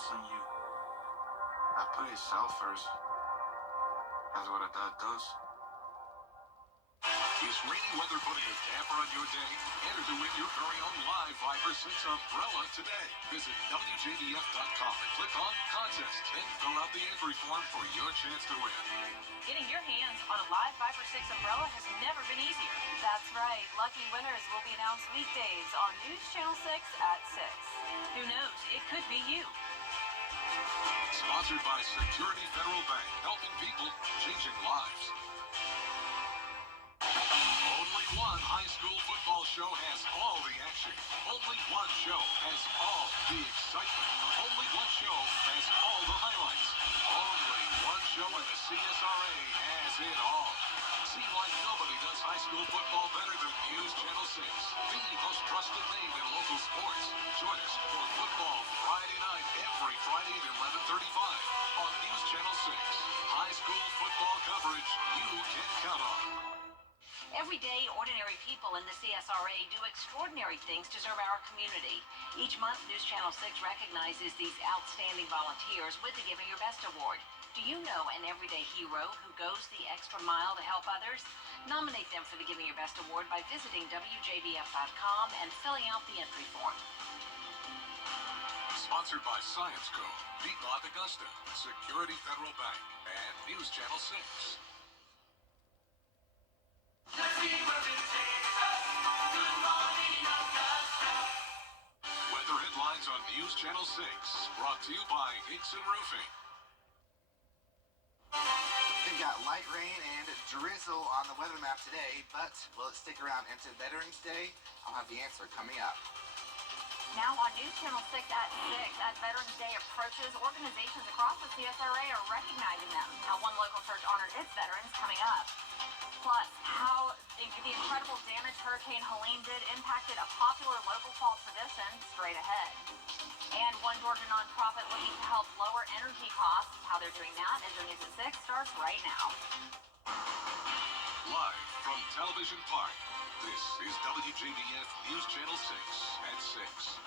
trust in you. I put yourself first. That's what a thought does. Is rainy weather putting a damper on your day? Enter to win your very own live 5 or 6 umbrella today. Visit WJBF.com and click on Contest. Then fill out the entry form for your chance to win. Getting your hands on a live 5 or 6 umbrella has never been easier. That's right. Lucky winners will be announced weekdays on News Channel 6 at 6. Who knows? It could be you. Sponsored by Security Federal Bank, helping people, changing lives. Only one high school football show has all the action. Only one show has all the excitement. Only one show has all the highlights. Only one show in the CSRA has it all. See why nobody does high school football better than News Channel 6, the most trusted name in local sports. Join us for Football Friday night, every Friday at 11:35 on News Channel 6. High school football coverage you can count on. Everyday, ordinary people in the CSRA do extraordinary things to serve our community. Each month, News Channel 6 recognizes these outstanding volunteers with the Giving Your Best Award. Do you know an everyday hero who goes the extra mile to help others? Nominate them for the Giving Your Best Award by visiting WJBF.com and filling out the entry form. Sponsored by Science Co., Piedmont Augusta, Security Federal Bank, and News Channel 6. Weather headlines on News Channel 6, brought to you by Hickson Roofing. We've got light rain and drizzle on the weather map today, but will it stick around into Veterans Day? I'll have the answer coming up. Now on News Channel 6 at 6, as Veterans Day approaches, organizations across the CSRA are recognizing them. How one local church honored its veterans coming up. Plus, how the incredible damage Hurricane Helene did impacted a popular local fall tradition straight ahead. And one Georgia nonprofit looking to help lower energy costs. How they're doing that as your News at 6 starts right now. Live from Television Park, this is WJBF News Channel 6 at 6.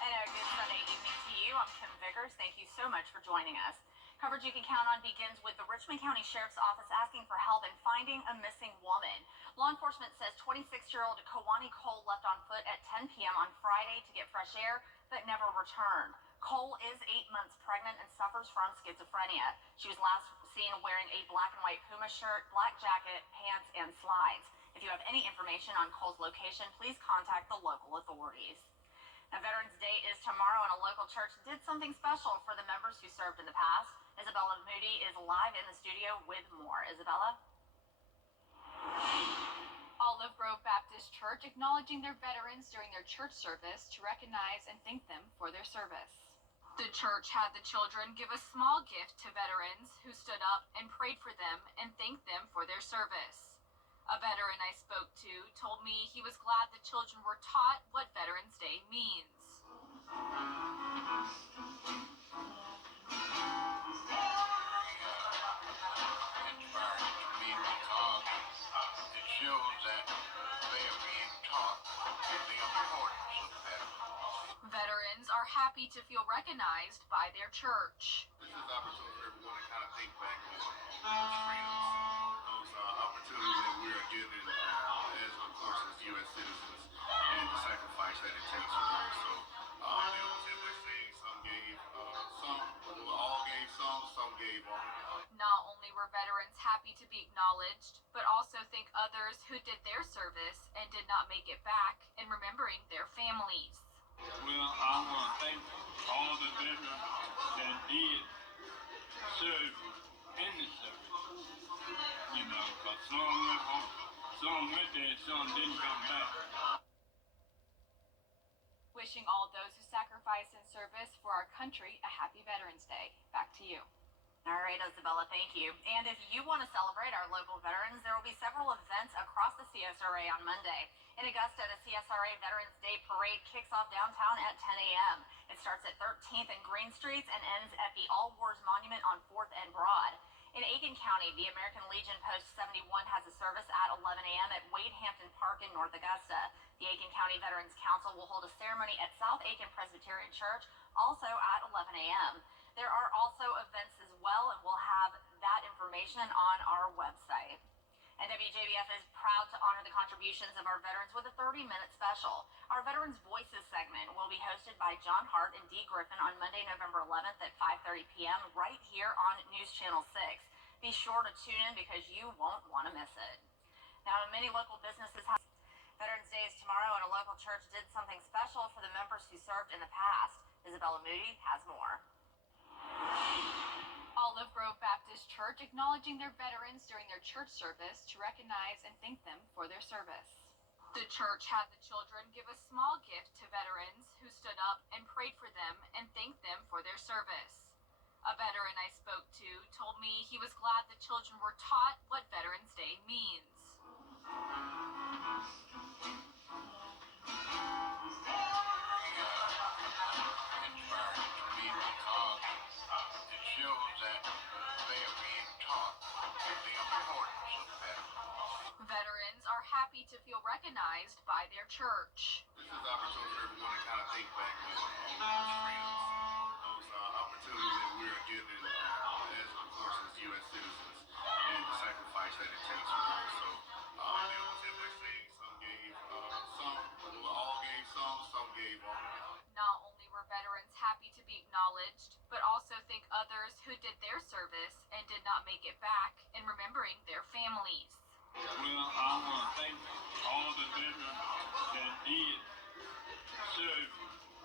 And a good Sunday evening to you. I'm Kim Vickers. Thank you so much for joining us. Coverage you can count on begins with the Richmond County Sheriff's Office asking for help in finding a missing woman. Law enforcement says 26-year-old Kawani Cole left on foot at 10 p.m. on Friday to get fresh air, but never returned. Cole is 8 months pregnant and suffers from schizophrenia. She was last seen wearing a black and white Puma shirt, black jacket, pants, and slides. If you have any information on Cole's location, please contact the local authorities. Now, Veterans Day is tomorrow, and a local church did something special for the members who served in the past. Isabella Moody is live in the studio with more. Isabella? Olive Grove Baptist Church acknowledging their veterans during their church service to recognize and thank them for their service. The church had the children give a small gift to veterans who stood up and prayed for them and thanked them for their service. A veteran I spoke to told me he was glad the children were taught what Veterans Day means. Veterans are happy to feel recognized by their church. This is an opportunity for everyone to kind of think back on those freedoms, those opportunities that we are given as, of course, as U.S. citizens, and the sacrifice that it takes for us. So they always have their saying, some gave some, well, all gave some gave all. Not only were veterans happy to be acknowledged, but also thank others who did their service and did not make it back, and remembering their families. Well, I want to thank all the veterans that did serve in the service, you know, because some went there and some didn't come back. Wishing all those who sacrificed in service for our country a happy Veterans Day. Back to you. All right, Isabella, thank you. And if you want to celebrate our local veterans, there will be several events across the CSRA on Monday. In Augusta, the CSRA Veterans Day Parade kicks off downtown at 10 a.m. It starts at 13th and Green Streets and ends at the All Wars Monument on 4th and Broad. In Aiken County, the American Legion Post 71 has a service at 11 a.m. at Wade Hampton Park in North Augusta. The Aiken County Veterans Council will hold a ceremony at South Aiken Presbyterian Church, also at 11 a.m. There are also events as well, and we'll have that information on our website. And WJBF is proud to honor the contributions of our veterans with a 30-minute special. Our Veterans Voices segment will be hosted by John Hart and Dee Griffin on Monday, November 11th at 5:30 p.m. right here on News Channel 6. Be sure to tune in because you won't want to miss it. Now, many local businesses have Veterans Day is tomorrow, and a local church did something special for the members who served in the past. Isabella Moody has more. Olive Grove Baptist Church acknowledging their veterans during their church service to recognize and thank them for their service. The church had the children give a small gift to veterans who stood up and prayed for them and thanked them for their service. A veteran I spoke to told me he was glad the children were taught what Veterans Day means. Veterans are happy to feel recognized by their church. This is an opportunity for everyone to kind of think back on those freedoms, those opportunities that we are given as, of course, as U.S. citizens, and the sacrifice that it takes for those. So there was, as they say, some gave some, all gave some gave all. Not only were veterans happy to be acknowledged, but also thank others who did their service and did not make it back in remembering their families. Well, I want to thank all the veterans that did serve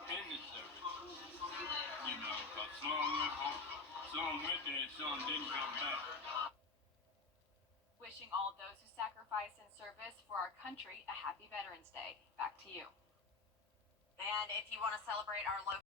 in the service. You know, because some went there, some didn't come back. Wishing all those who sacrificed in service for our country a happy Veterans Day. Back to you. And if you want to celebrate our local